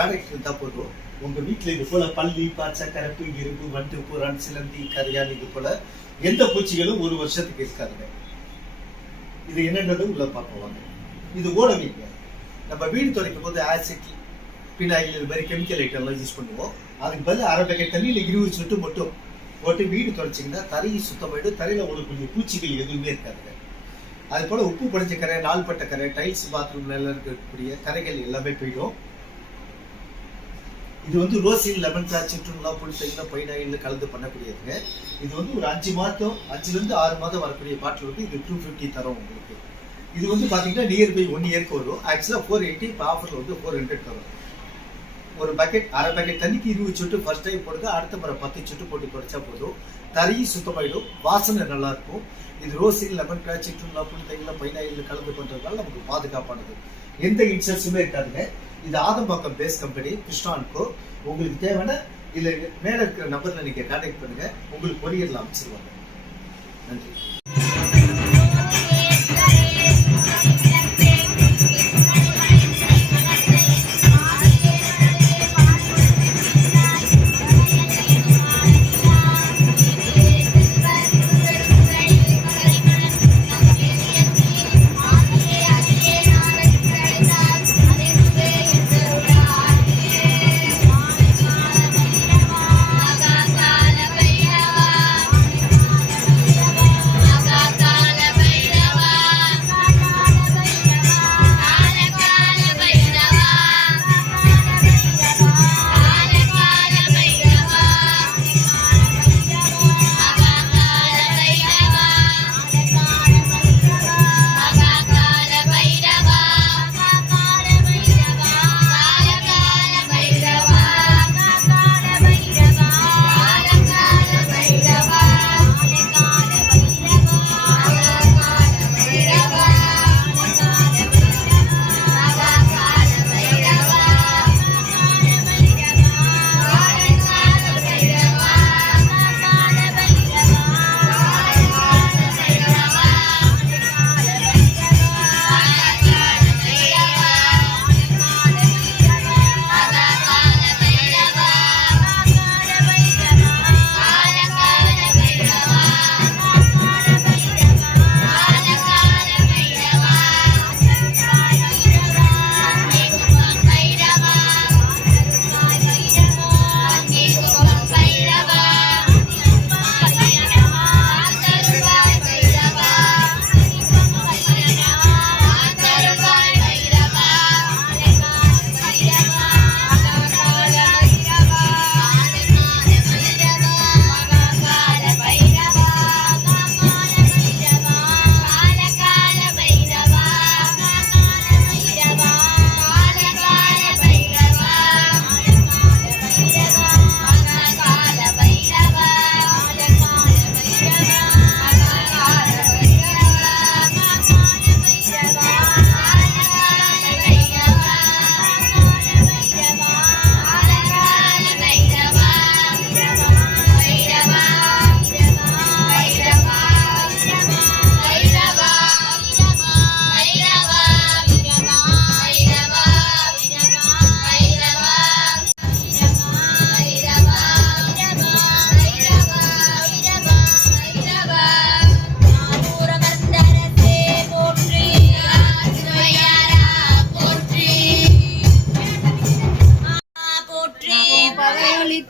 Product இருந்தால் போதும் உங்கள் வீட்டில் இது போல் பள்ளி பாச்சை கரப்பு இரும்பு வண்டு புறான் சிலந்தி கரையான் இது போல் எந்த பூச்சிகளும் ஒரு வருஷத்துக்கு இருக்காதுங்க. இது என்னென்னது உள்ள பார்ப்போம் இது ஓட வீங்க நம்ம வீடு துடைக்கும் போது ஆசிட் பினாயில் இது மாதிரி கெமிக்கல் ஐட்டம்லாம் யூஸ் பண்ணுவோம். அதுக்கு பதில் அரை பேக்கெட் தண்ணியில் இருபது சொட்டு மட்டும் போட்டு வீடு துடைச்சிங்கன்னா தரையை சுத்தமாயிடும். தரையில் ஓடக்கூடிய பூச்சிகள் எதுவுமே இருக்காதுங்க. அது போல உப்பு படிச்ச கரை நாள்பட்ட கரை டைல்ஸ் பாத்ரூம்ல எல்லாம் இருக்கக்கூடிய கரைகள் எல்லாமே போயிடும். இது வந்து ரோசின் லெமன் கிராஸ் புளி புளித்தைல பைனாயில் கலந்து பண்ணக்கூடியதுங்க. இது வந்து ஒரு அஞ்சு மாதம் அஞ்சுலேருந்து ஆறு மாதம் வரக்கூடிய பாட்டில் வந்து இது டூ ஃபிஃப்டி தரும் உங்களுக்கு. இது வந்து பார்த்தீங்கன்னா நியர் பை ஒன் இயர்க்கு வரும். ஆக்சுவலாக ஃபோர் எயிட்டி இப்போ ஆஃபரில் வந்து ஃபோர் ஹண்ட்ரட் தரும். ஒரு பக்கெட் அரை பக்கெட் தண்ணிக்கு இருபது சொட்டு ஃபர்ஸ்ட் டைம் போடுங்க. அடுத்த முறை பத்து சொட்டு போட்டு குறைச்சா போதும். தரையும் சுத்தமாயிடும். வாசனை நல்லா இருக்கும் இது ரோசின் லெமன் கிராஸ் புளி புளித்தைல பைனாயில் கலந்து பண்ணுறதுனால நமக்கு பாதுகாப்பானது. எந்த இன்சென்ஸுமே இருக்காதுங்க. இது ஆதம்பாக்கம் பேஸ் கம்பெனி கிருஷ்ணான்கோ உங்களுக்கு தேவையான இல்ல மேலே இருக்கிற நம்பரில் நீங்கள் கான்டாக்ட் பண்ணுங்கள் உங்களுக்கு கொரியரில் அமைச்சிருவாங்க நன்றி.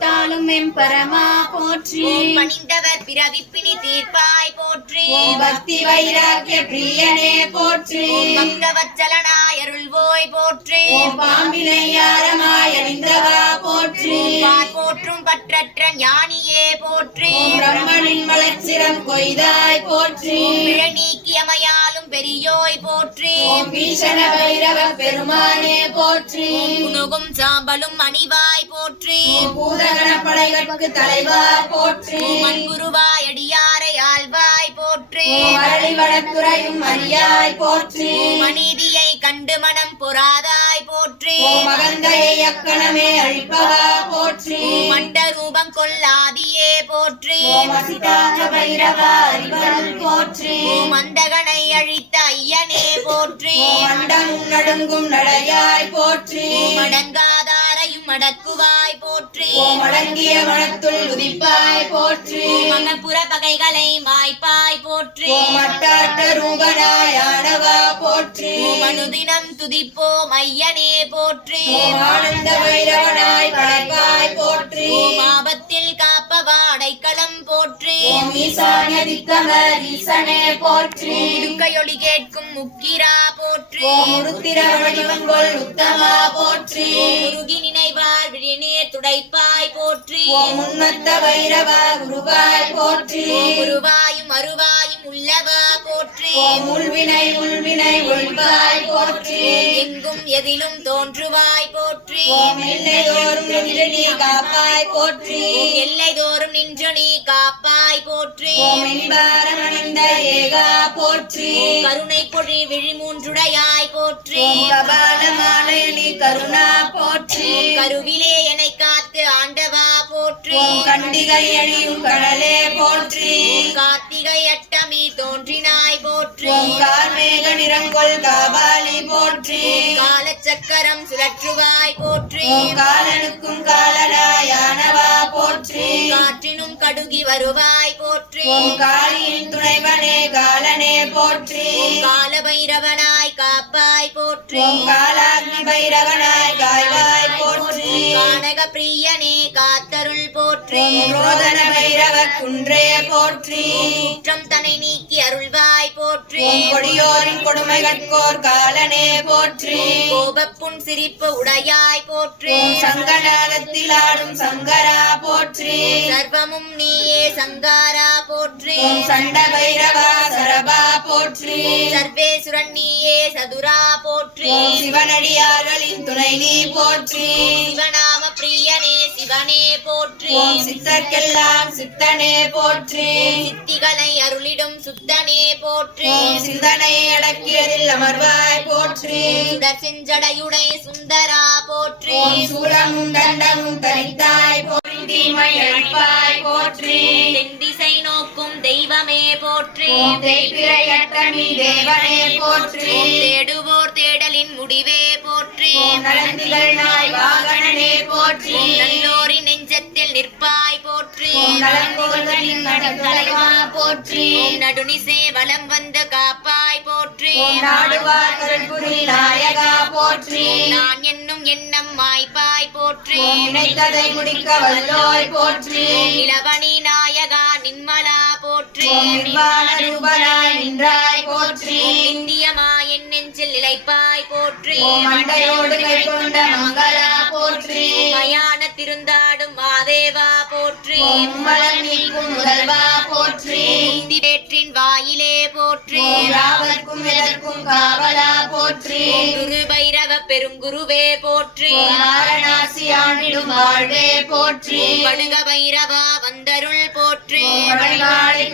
பகையொழித்தாலும் எம்பரமா போற்றி. ஓம் பணிந்தவர் பிறவிப்பினி தீர்ப்பாய் போற்றி. பக்தி வைராக்கிய பிரியனே போற்றி. பக்தவச்சலனாய் அருள்வோய் போற்றி. ஓம் பாம்பினை யாரமாய் அறிந்தவா போற்றி. போற்றும் பற்றற்ற ஞானியே போற்றி. பிரம்மனின் மலச்சிரம் கொய்தாய் போற்றி. நீக்கியமையாலும் பெரியோய் போற்றி. பைரவ பெருமானே போற்றி. புனுகும் சாம்பலும் அணிவாய் போற்றி. பூதகண படைகளுக்கு தலைவா போற்றி. அன்புருவாய் அடியாரை ஆழ்வாய் போற்றி. அரளி வடத்துறையும் அரியாய் போற்றி. ஓம் அநீதியை கண்டு மனம் பொறாதாய் போற்றி. அக்கணமே அழிப்பவா? போற்றி. மண்ட ரூபம் கொள்ளாதியே போற்றி. பைரவா அறிவருள் போற்றி. ஓம் அந்தகனை அழித்த ஐயனே போற்றி. உன்னடு அடங்கும் நடையாய் போற்றி. மடங்காதாரையும் அடக்குவாய் போற்றி ஓம் அடங்கிய மனத்துள் உதிப்பாய் போற்றி. மகப்புற பகைகளை மாய்ப்பாய் போற்றி. ஓம் அட்டாட்ட ரூபனாய் ஆனவா போற்றி. ஓம் அனுதினம் துதிப்போம் ஐயனே போற்றி. ஆனந்த வைரவனாய் களைப்பாய் போற்றி. ஓம் அடைக்கலம் போற்றி. ஈசனே போற்றி. கேட்கும் முக்கிரா போற்றி. வடிவங்கொள் உத்தமா போற்றி. முருகி நினைவார் விழிநீர் துடைப்பாய் போற்றி. ஓம் உன்மத்த வைரவா குருவாய் போற்றி. ஓம் உருவாயும் உள்ளவா போற்றி. உள்வினை உள்வினை ஒழிப்பாய் போற்றி. எங்கும் எதிலும் தோன்றுவாய் போற்றி. ஓம் எல்லையோரும் நின்று நீ காப்பாய் போற்றி. ஓம் எல்லை தோறும் நின்று நீ காப்பாய் போற்றி. ஓம் இன்பாரமணிந்த ஏகா போற்றி. கருணை பொழி விழிமூன்றுடையாய் போற்றி. கபால மாலையணி கருணா போற்றி. கருவிலே கண்டிகை அணியும் கடலே போற்றி. கார்த்திகை அட்டமி தோன்றினாய் போற்றி. கார்மேக நிறங்கொள் காபாலி போற்றி. காலச்சக்கரம் சுழற்றுவாய் போற்றி. காலனுக்கும் காலனாயானவா போற்றி. காற்றினும் கடுகி வருவாய் போற்றி. காளியின் துணைவனே காலனே போற்றி. கால பைரவனாய் காப்பாய் போற்றி. காலாக்னி பைரவனாய் காய்வாய் கானக பிரியனே காத்தருள் போற்றி. ரோதன பைரவ குன்றே போற்றி. குற்றம் தனை நீக்கி அருள்வாய் போற்றி. கொடியோரின் கொடுமை கட்கோர் காலனே போற்றி. கோபப்புண் சிரிப்பு உடையாய் போற்றி. சங்கநாதத்தில் ஆடும் சங்கரா போற்றி. சர்வமும் நீயே சங்காரா போற்றி. சண்ட பைரவா சரபா போற்றி. சர்வேசுரன் நீயே சதுரா போற்றி. சிவனடியார்களின் துணை நீ போற்றி. சிவநாம பிரியனே சிவனே போற்றி சித்தர்க்கெல்லாம் சித்தனே போற்றி சித்திகளை அருளிடும் சுத்தனே போற்றி சிந்தனை அடக்கியதில் அமர்வாய் போற்றி சுடர் செஞ்சடையுடை சுந்தரா போற்றி சூலமும் தண்டமும் தரித்தாய் போற்றி தீமை அழிப்பாய் போற்றி தென்திசை நோக்கும் தெய்வமே போற்றி நீ தேவனே போற்றி தேடுவோர் தேடலின் முடிவே போற்றி நலந்திகள் நாய் வாகனனே போற்றி நல்லோரின் நெஞ்சத்தில் நிற்பாய் போற்றி நடுத்தலைவா போற்றி நடுநிசே வலம் வந்து காப்பாய் போற்றி நாயகா போற்றி நான் என்னும் எண்ணம் மாய்ப்பாய் போற்றி நினைத்ததை முடிக்க வல்லோய் போற்றி இளவணி நாயகா நின்மலா போற்றி ரூபனாய் நின்றாய் போற்றி ஓம் நிந்தியமா என் நெஞ்சில் நிலைப்பாய் போற்றி மண்டையோடு கை கொண்ட மங்களா போற்றி. மயான திருந்தாடும் மாதேவா போற்றி. முதல்வா போற்றி. வேற்றின் வாயிலே போற்றி. ஓம் ராவர்க்கும் எதற்கும் காவலா போற்றி. குரு பைரவ பெருங்குருவே போற்றி. வாரணாசி ஆண்டிடும் வாழ்வே போற்றி. படுக பைரவா வந்தருள் போற்றி.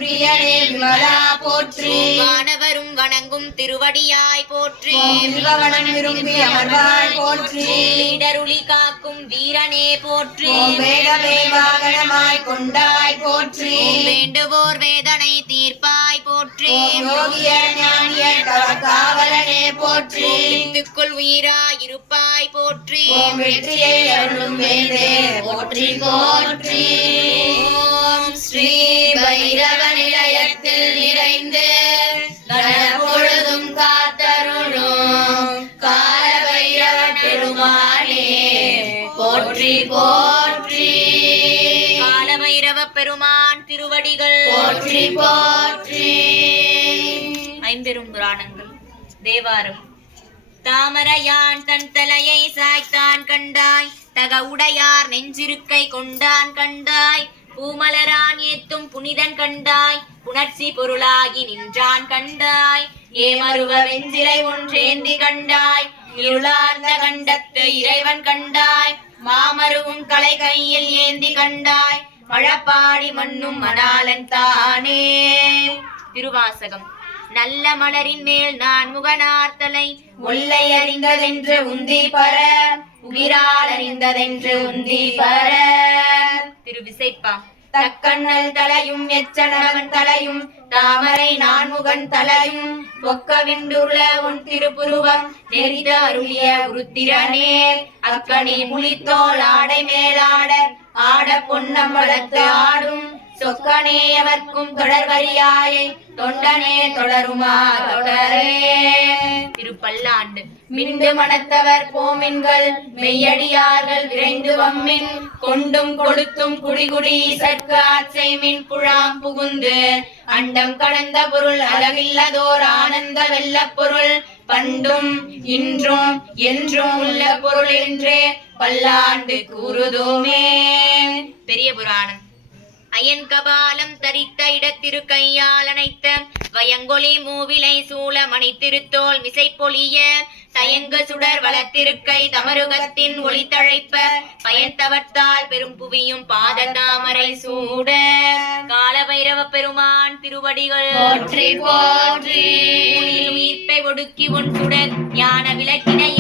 பிரியனே விமலா போற்றி. வானவரும் வணங்கும் திருவடியாய் போற்றி. சிவவனம் விரும்பி அமர்வாய் போற்றி. வீடருளி காக்கும் வீரனே போற்றி. வேதவே வாகனமாய் கொண்டாய் போற்றி. வேண்டுவோர் வேதனை தீர்ப்பாய் போற்றி. காவலனே போற்றி. வித்துக்குள் உயிராய் இருப்பாய் போற்றி. போற்றி போற்றி. ஓம் ஸ்ரீ பைரவ நிலையத்தில் நிறைந்து கணப்பொழுதும் காத்தருளும். கால பைரவ பெருமானே போற்றி கால பைரவ பெருமான் திருவடிகள். போற்றி போற்றி. ஐம்பெரும் புராணங்கள். தேவாரம். தாமரையான் தன் தலையை சாய்த்தான் கண்டாய். தக உடையார் நெஞ்சிருக்கை கொண்டான் கண்டாய். பூமலரான் ஏத்தும் புனிதன் கண்டாய். புணர்ச்சி பொருளாகி நின்றான் கண்டாய். ஏமருவ வெஞ்சிலை ஒன்றேந்தி கண்டாய். இருளார்ந்த கண்டத்து இறைவன் கண்டாய். மாமருவும் கலை கையில் ஏந்தி கண்டாய். மழப்பாடி மண்ணும் மணாலன் தானே. திருவாசகம். நல்ல மலரின் மேல் நான் முகனார்த்தலை முல்லை அறிந்ததென்று உந்தி பர. உயிரால் அறிந்ததென்று உந்தி பர. திரு விசைப்பா தக்கண்ணல் தலையும் எச்சனவன் தலையும். தாமரை நான்முகன் தலையும். ஒக்கவிண்டுள்ள உன் திருப்புருவம். நெறித அருளிய உருத்திரனே. அக்கனி புலித்தோல் ஆடை மேலாட. ஆட பொன்னம்பலத்து ஆடும் சொக்கனே எவர்க்கும் தொடர்வரியாயை தொண்டனே தொடருமா? தொடரே. திருப்பல்லாண்டு. மிண்டு மணத்தவர் போமின்கள் மெய்யடியார்கள் விரைந்து வம்மின் கொண்டும் கொடுத்தும் குடிகுடி சற்கு ஆட்சைமின் புழாம் புகுந்து அண்டம் கடந்த பொருள் அளவில்லதோர் ஆனந்த வெள்ளப் பொருள் பண்டும் இன்றும் என்றும் உள்ள பொருள் என்றே பல்லாண்டு கூறுதோமே. பெரிய புராணம். அயன் கபாலம் தரித்த இடத்திரு கையால் அணைத்த வயங்கொலி மூவிலை சூழ மணித்திருத்தோல் மிசை பொலிய தயங்க சுடர் வளத்திருக்கை தமருகத்தின் ஒளி தழைப்ப பயத்தவர்த்தால் பெரும் புவியும் பாத தாமரை சூட. காலபைரவ பெருமான் திருவடிகள் போற்றி போற்றி. உயிர் உயிர்ப்பை ஒடுக்கி உன் சுடர் ஞான விளக்கினை